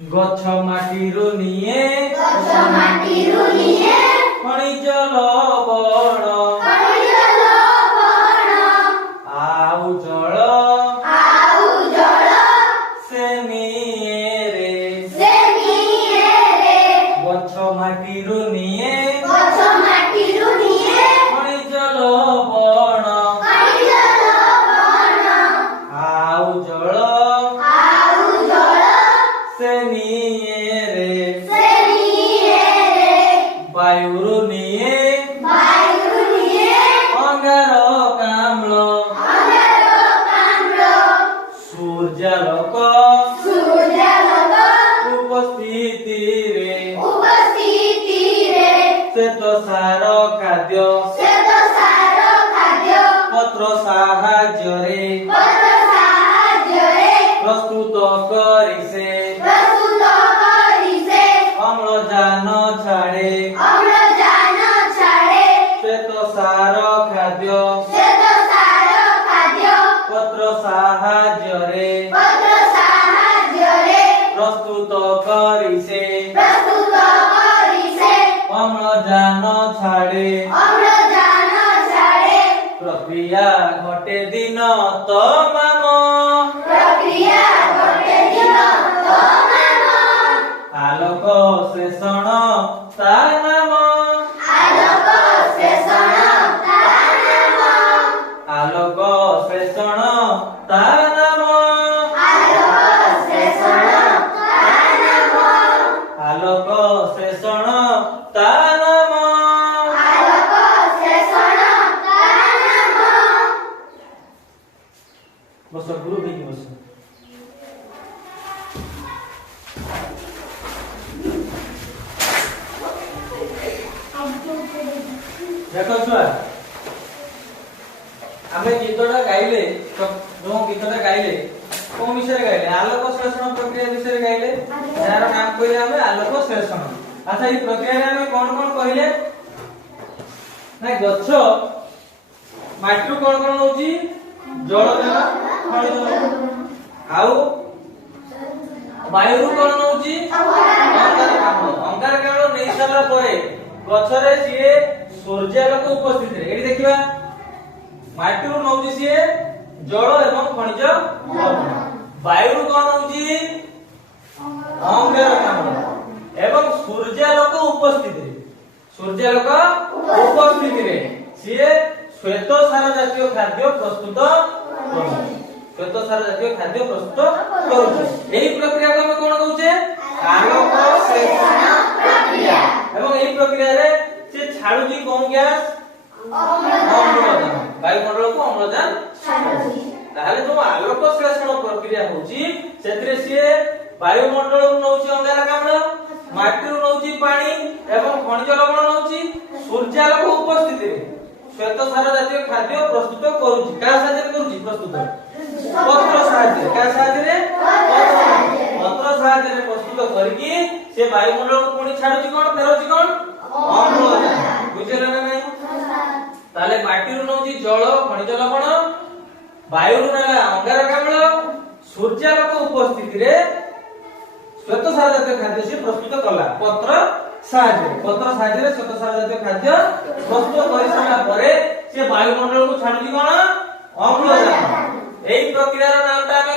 গছ মাটিরু নিয়ে খনিজ লবণ আউ জল সে নিয়ে রে গছ মাটিরু নিয়ে খনিজ লবণ আউ জল সে নিয়ে রে বায়ুরু নিয়ে অঙ্গারকাম্ল সূর্যালোক উপস্থিতিরে শ্বেতসার খাদ্য পত্র সাহায্যরে প্রস্তুত করিছে অম্লজান ছাড়ে শ্বেতসার খাদ্য পত্র সাহায্যরে প্রস্তুত করিছে অম্লজান ছাড়ে প্রক্রিয়া ঘটে দিন তমাম আলোক শেষণ তা নাম আলোক শেষণ তা নাম আলোক শেষণ তা নাম বস গুরু দেখি বস দেখো ছুয়া ଆମେ ଗୀତଟା ଗାଇଲେ ଯୋଉ ଗୀତଟା ଗାଇଲେ କୋଉ ବିଷୟରେ ଗାଇଲେ ଆଲୋକ ଶ୍ଳେଷଣ ପ୍ରକ୍ରିୟା ବିଷୟରେ ଗାଇଲେ ଯାହାର ନାମ କହିଲେ ଆମେ ଆଲୋକ ଶ୍ଳେଷଣ। ଆଚ୍ଛା ଏହି ପ୍ରକ୍ରିୟାରେ ଆମେ କଣ କଣ କହିଲେ ନା ଗଛ ମାଟିରୁ କଣ କଣ ନଉଛି ଜଳ ନେଲା ଖଣିଜ ଆଉ ବାୟୁରୁ କଣ ନଉଛି ଅଙ୍ଗାରକାମ୍ଳ ନେଇ ସାରିଲା ପରେ ଗଛରେ ସିଏ ସୂର୍ଯ୍ୟାଲୋକ ଉପସ୍ଥିତିରେ ଏଠି ଦେଖିବା ମାଟିରୁ ନଉଛି ସିଏ ଜଳ ଏବଂ ଖଣିଜ ଲବଣ ବାୟୁରୁ କଣ ନଉଛି ଅଙ୍ଗାରକାମ୍ଳ ଏବଂ ସୂର୍ଯ୍ୟାଲୋକ ଉପସ୍ଥିତିରେ ସିଏ ଶ୍ଵେତସାର ଜାତୀୟ ଖାଦ୍ୟ ପ୍ରସ୍ତୁତ କରୁଛି ଏହି ପ୍ରକ୍ରିୟାକୁ ଆମେ କଣ କହୁଛେ ଆଲୋକ ଶ୍ୱେଷଣ ପ୍ରକ୍ରିୟା ଏବଂ ଏହି ପ୍ରକ୍ରିୟାରେ ସେ ଛାଡୁଛି କଣ ଗ୍ୟାସ ଅମ୍ଳଜାନ ବାୟୁମଣ୍ଡଳକୁ ଅମ୍ଳଜାନ ଛାଡୁଛି। ତାହେଲେ ଯୋଉ ଆଲୋକ ଶ୍ଳେଷଣ ପ୍ରକ୍ରିୟା ହଉଛି ସେଥିରେ ସିଏ ବାୟୁମଣ୍ଡଳରୁ ନଉଛି ଅଙ୍ଗାରକାମ୍ଳ ମାଟିରୁ ନଉଛି ପାଣି ଏବଂ ଖଣିଜ ଲବଣ ନଉଛି ସୂର୍ଯ୍ୟାଲୋକ ଉପସ୍ଥିତିରେ ଶ୍ଵେତସାର ଜାତୀୟ ଖାଦ୍ୟ ପ୍ରସ୍ତୁତ କରୁଛି କାହା ସାହାଯ୍ୟରେ କରୁଛି ପ୍ରସ୍ତୁତ ପତ୍ର ସାହାଯ୍ୟରେ କାହା ସାହାଯ୍ୟରେ ପତ୍ର ସାହାଯ୍ୟରେ ପ୍ରସ୍ତୁତ କରିକି ସେ ବାୟୁମଣ୍ଡଳକୁ ପୁଣି ଛାଡୁଛି କଣ ଫେରଉଛି କଣ ଅମ୍ଳଜାନ ବୁଝିଲେ ନା ନାଇଁ। ତାହେଲେ ମାଟିରୁ ନଉଛି ଜଳ ଖଣିଜ ଲବଣ ବାୟୁରୁ ନେଲା ଅଙ୍ଗାରକାମ୍ଳ ସୂର୍ଯ୍ୟାଲୋକ ଉପସ୍ଥିତିରେ ଶ୍ଵେତସାର ଜାତୀୟ ଖାଦ୍ୟ ସେ ପ୍ରସ୍ତୁତ କଲା ପତ୍ର ସାହାଯ୍ୟରେ ଶ୍ଵେତସାର ଜାତୀୟ ଖାଦ୍ୟ ପ୍ରସ୍ତୁତ କରି ସାରିଲା ପରେ ସେ ବାୟୁମଣ୍ଡଳକୁ ଛାଡୁଛି କଣ ଅମ୍ଳଜାନ। ଏହି ପ୍ରକ୍ରିୟାର ନାମଟା ଆମେ